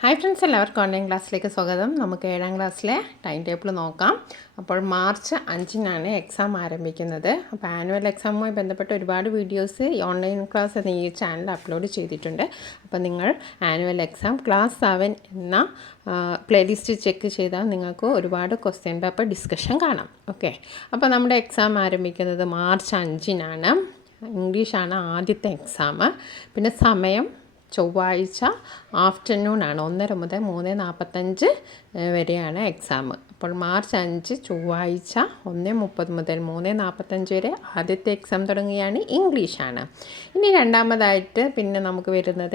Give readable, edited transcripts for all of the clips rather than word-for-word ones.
Hi friends, എല്ലാവർക്കും online ക്ലാസ്സിലേക്ക് സ്വാഗതം. നമുക്ക് 7ാം ക്ലാസ്സിലെ ടൈം ടേബിൾ നോക്കാം. അപ്പോൾ മാർച്ച് 5-നാണ് എക്സാം ആരംഭിക്കുന്നത്. അപ്പോൾ ആനുവൽ എക്സാമുമായി ബന്ധപ്പെട്ട് ഒരുപാട് വീഡിയോസ് ഈ ഓൺലൈൻ ക്ലാസ് എന്ന ഈ ചാനൽ അപ്ലോഡ് ചെയ്തിട്ടുണ്ട്. അപ്പോൾ നിങ്ങൾ ആനുവൽ എക്സാം ക്ലാസ് 7 എന്ന പ്ലേലിസ്റ്റ് ചെക്ക് ചെയ്താൽ നിങ്ങൾക്ക് ഒരുപാട് ക്വസ്റ്റ്യൻ പേപ്പർ ഡിസ്കഷൻ കാണാം. ഓക്കെ, അപ്പോൾ നമ്മുടെ എക്സാം ആരംഭിക്കുന്നത് മാർച്ച് 5-നാണ്. ഇംഗ്ലീഷാണ് ആദ്യത്തെ എക്സാം. പിന്നെ സമയം ചൊവ്വാഴ്ച ആഫ്റ്റർനൂണാണ്, 1:30 മുതൽ 3:45 വരെയാണ് എക്സാം. അപ്പോൾ മാർച്ച് 5 ചൊവ്വാഴ്ച 1:30 മുതൽ 3:45 വരെ ആദ്യത്തെ എക്സാം തുടങ്ങുകയാണ്. ഇംഗ്ലീഷാണ്. ഇനി രണ്ടാമതായിട്ട് പിന്നെ നമുക്ക്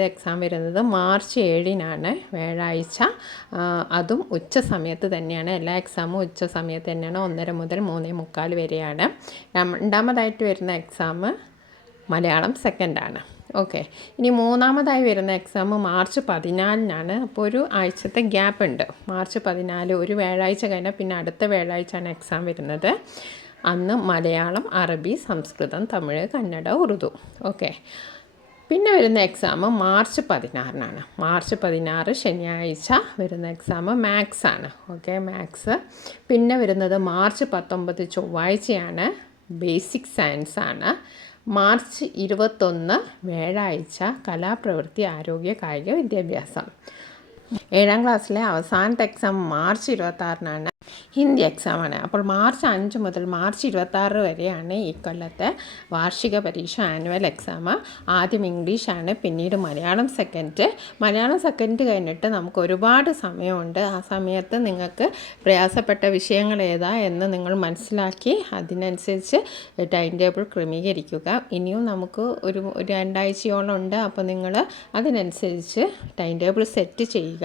എക്സാം വരുന്നത് മാർച്ച് 7-നാണ്, വ്യാഴാഴ്ച. അതും ഉച്ച സമയത്ത് തന്നെയാണ്. എല്ലാ എക്സാമും ഉച്ച സമയത്ത് തന്നെയാണ്. 1:30 മുതൽ 3:45 വരെയാണ്. രണ്ടാമതായിട്ട് വരുന്ന എക്സാം മലയാളം സെക്കൻഡാണ്. ഓക്കെ, ഇനി മൂന്നാമതായി വരുന്ന എക്സാം മാർച്ച് 14-നാണ്. അപ്പോൾ ഒരു ആഴ്ചത്തെ ഗ്യാപ്പ് ഉണ്ട്. മാർച്ച് 14 ഒരു വ്യാഴാഴ്ച കഴിഞ്ഞാൽ പിന്നെ അടുത്ത വ്യാഴാഴ്ചയാണ് എക്സാം വരുന്നത്. അന്ന് മലയാളം, അറബി, സംസ്കൃതം, തമിഴ്, കന്നഡ, ഉറുദു. ഓക്കെ, പിന്നെ വരുന്ന എക്സാം മാർച്ച് 16-നാണ്. മാർച്ച് 16 ശനിയാഴ്ച വരുന്ന എക്സാം മാത്സ് ആണ്. Okay, maths. പിന്നെ വരുന്നത് മാർച്ച് 19 ചൊവ്വാഴ്ചയാണ്, ബേസിക് സയൻസ് ആണ്. മാർച്ച് 21 വ്യാഴാഴ്ച കലാപ്രവൃത്തി, ആരോഗ്യ, കായിക വിദ്യാഭ്യാസം. 7ാം ക്ലാസ്സിലെ അവസാനത്തെ എക്സാം മാർച്ച് 26-നാണ്, ഹിന്ദി എക്സാമാണ്. അപ്പോൾ മാർച്ച് 5 മുതൽ മാർച്ച് 26 വരെയാണ് ഈ കൊല്ലത്തെ വാർഷിക പരീക്ഷ, ആനുവൽ എക്സാം. ആദ്യം ഇംഗ്ലീഷാണ്, പിന്നീട് മലയാളം സെക്കൻഡ്. മലയാളം സെക്കൻഡ് കഴിഞ്ഞിട്ട് നമുക്ക് ഒരുപാട് സമയമുണ്ട്. ആ സമയത്ത് നിങ്ങൾക്ക് പ്രയാസപ്പെട്ട വിഷയങ്ങൾ ഏതാ എന്ന് നിങ്ങൾ മനസ്സിലാക്കി അതിനനുസരിച്ച് ടൈം ടേബിൾ ക്രമീകരിക്കുക. ഇനിയും നമുക്ക് ഒരു 2 ആഴ്ചയോളം ഉണ്ട്. അപ്പോൾ നിങ്ങൾ അതിനനുസരിച്ച് ടൈം ടേബിൾ സെറ്റ് ചെയ്യുക.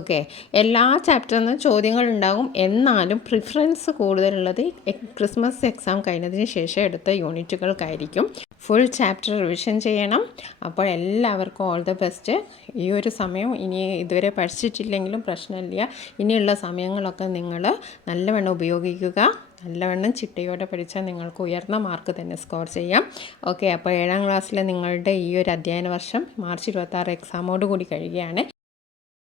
ഓക്കെ, എല്ലാ ചാപ്റ്ററിൽ നിന്നും ചോദ്യങ്ങളുണ്ടാകും. എന്നാലും പ്രിഫറൻസ് കൂടുതലുള്ളത് ക്രിസ്മസ് എക്സാം കഴിഞ്ഞതിന് ശേഷം എടുത്ത യൂണിറ്റുകൾക്കായിരിക്കും. ഫുൾ ചാപ്റ്റർ റിവിഷൻ ചെയ്യണം. അപ്പോൾ എല്ലാവർക്കും ഓൾ ദ ബെസ്റ്റ്. ഈ ഒരു സമയം ഇനി ഇതുവരെ പഠിച്ചിട്ടില്ലെങ്കിലും പ്രശ്നമില്ല. ഇനിയുള്ള സമയങ്ങളൊക്കെ നിങ്ങൾ നല്ലവണ്ണം ഉപയോഗിക്കുക. നല്ലവണ്ണം ചിട്ടയോടെ പഠിച്ചാൽ നിങ്ങൾക്ക് ഉയർന്ന മാർക്ക് തന്നെ സ്കോർ ചെയ്യാം. ഓക്കെ, അപ്പോൾ 7ാം ക്ലാസ്സിലെ നിങ്ങളുടെ ഈ ഒരു അധ്യയന വർഷം മാർച്ച് 26 എക്സാമോട് കൂടി കഴിയുകയാണ്.